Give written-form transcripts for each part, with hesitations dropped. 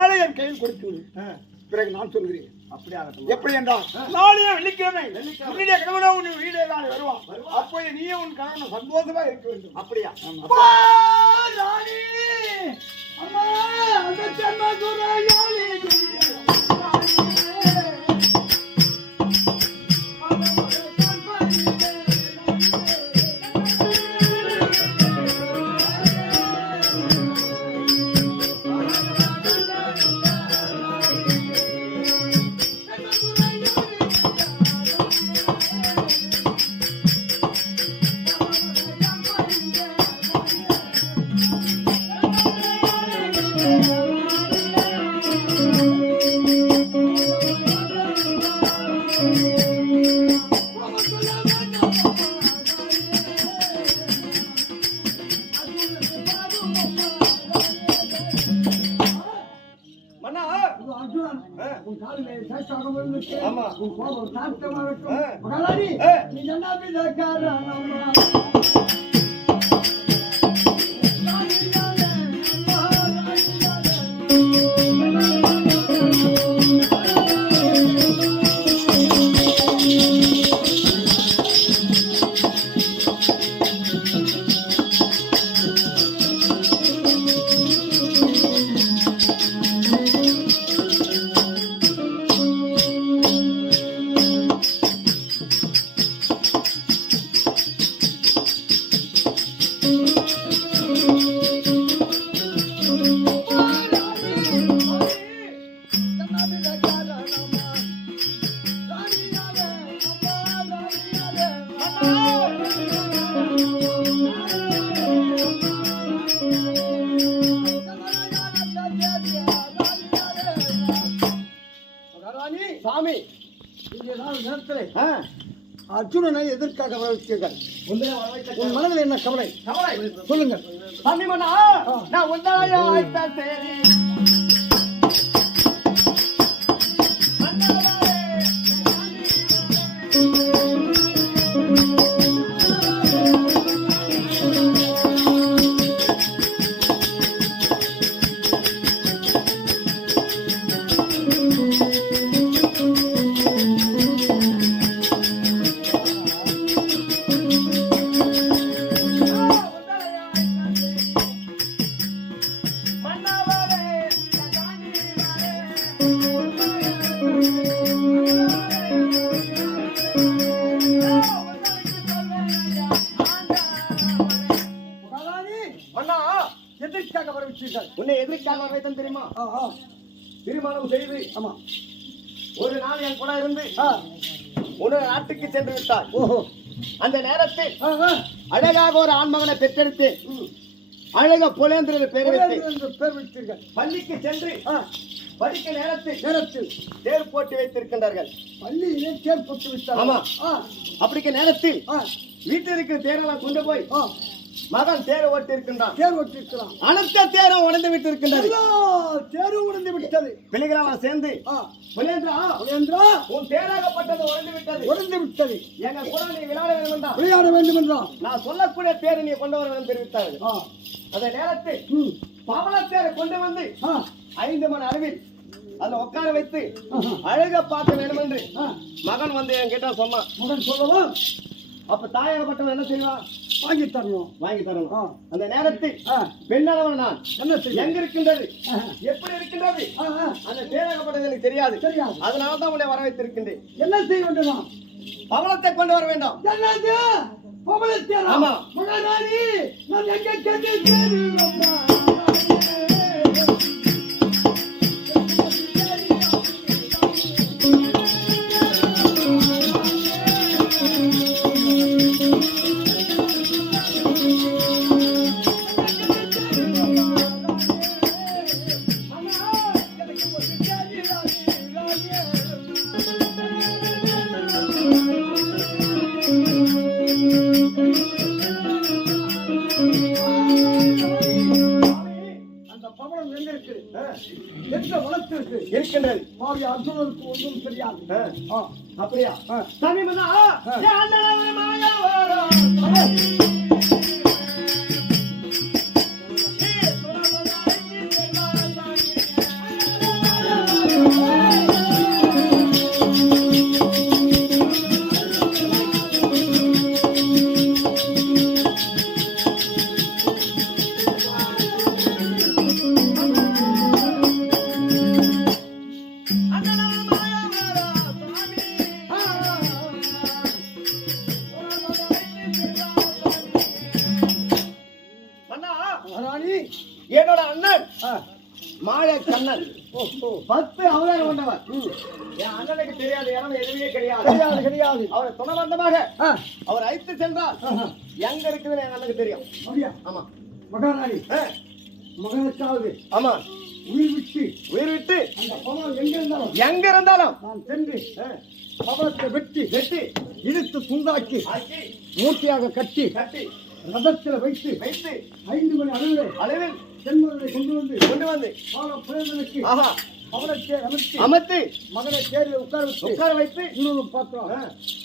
என் கையில் கொடுத்து பிறகு நான் சொல்கிறேன். எப்படி என்றால் நாளைய வெள்ளிக்கிழமை உன்னுடைய கணவனோ உன் வீடு நாளை வருவான். அப்போ நீயே உன் கணவன் சந்தோஷமா இருக்க வேண்டும். அப்படியா? ராணி அம்மா அந்த ஜன்மதுரையாளி அர்ஜுனனை எதற்காக வரவழைத்தீர்கள்? உன் மனதில் என்ன கவலை? சொல்லுங்கள். நான் உந்தாயா சரி உன்னை எதிர்க்காக வரவைத்தான் தெரியுமா? திருமணம் செய்து ஒரு நாள் என் கூட இருந்து உன்னுடைய நாட்டுக்கு சென்று விட்டார். அந்த நேரத்தில் அழகாக ஒரு ஆண்மகனை பெற்றெடுத்து அழக புலேந்திர பேர் வைத்தீர்கள். பள்ளிக்கு சென்று படிக்க நேரத்தில் தேர் போட்டு வைத்திருக்கின்றார்கள். பள்ளியிலே தேர் போட்டு விட்டார். ஆமா. அப்படிக்க நேரத்தில் வீட்டில் இருக்கிற தேரெல்லாம் கொண்டு போய் மகன் தேரை ஓட்டி இருக்கின்றான். தேர் ஓட்டி இருக்கிறான். அனைத்த தேரும் உடைந்து விட்டு இருக்கின்றது. தேரும் உடைந்து விட்டது. பிள்ளைகளெல்லாம் சேர்ந்து புலேந்திரா உன் தேராகப்பட்டது உடைந்து விட்டது. எங்க கூட நீ விளையாட வேண்டும் என்றான். நான் சொல்லக்கூடிய தேரை நீ கொண்டு வர வேண்டும் தெரிவித்தார்கள். அந்த நேரத்தில் பவள தேரை கொண்டு வந்து 5 மணி அளவில் அதுல உட்கார வைத்து அழக பார்க்க வேண்டும் என்று மகன் வந்து என்கிட்ட சொன்னான். மகன் சொல்லவும் அப்ப தாயாகப்பட்டவன் என்ன செய்வான்? வாங்கி தரணும். அந்த நேரத்தில் பெண்ணளவன் நான் எங்க இருக்கின்றது, எப்படி இருக்கின்றது, அந்த தேராகப்பட்டது எனக்கு தெரியாது. அதனால்தான் உன்னை வர வைத்திருக்கின்றேன். என்ன செய்ய வேண்டும்? பவளத்தை கொண்டு வர வேண்டும். ஆமா மகாராணி, நான் எங்க கேட்டு இருக்கின்றது. அர்ஜுனனுக்கு ஒன்றும் தெரியாது. அப்படியா? கண்ணன் 10 அவதாரம் கொண்டவர். என் அண்ணனுக்கு தெரியாத இடம் எதுவுமே கிடையாது. கிடையாது. அவரை துணவந்தமாக அவர் அழைத்து சென்றால் எங்க இருக்குதுன்னு என் அண்ணனுக்கு தெரியும். அப்படியா? ஆமா. மகாராணி மகனுக்காவது ஆமா உயிர் விட்டு அந்த பவனம் எங்க இருந்தாலும் நான் சென்று பவனத்தை வெட்டி இழுத்து துண்டாக்கி மூட்டையாக கட்டி ரதத்தில் வைத்து 5 மணி அளவில் செல்வதை கொண்டு வந்து புயல்களுக்கு பவனத்தை அமர்த்தி மகனை தேரில் உட்கார வைத்து இன்னொரு பாத்திரம்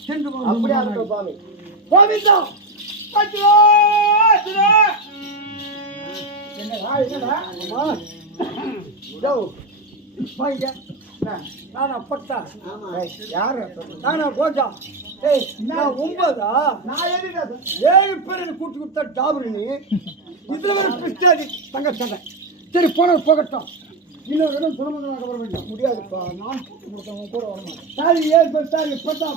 சென்று அப்படியா இருக்கும் சுவாமி. கோவிந்தா என்னடா நானா பட்டா யாரு நானா கோஜா நான் 9 நான் 7 பேர் கூட்டு கொடுத்தா டாபுரு நீ இதுல ஒரு பிஸ்டாதி தங்க சண்டை சரி போகட்டும் இன்னொரு இடம் சுலபமாக வர வேண்டிய முடியாதுப்பா நான் கூட வரணும் சாரி 7 பேர் சாரி பட்டா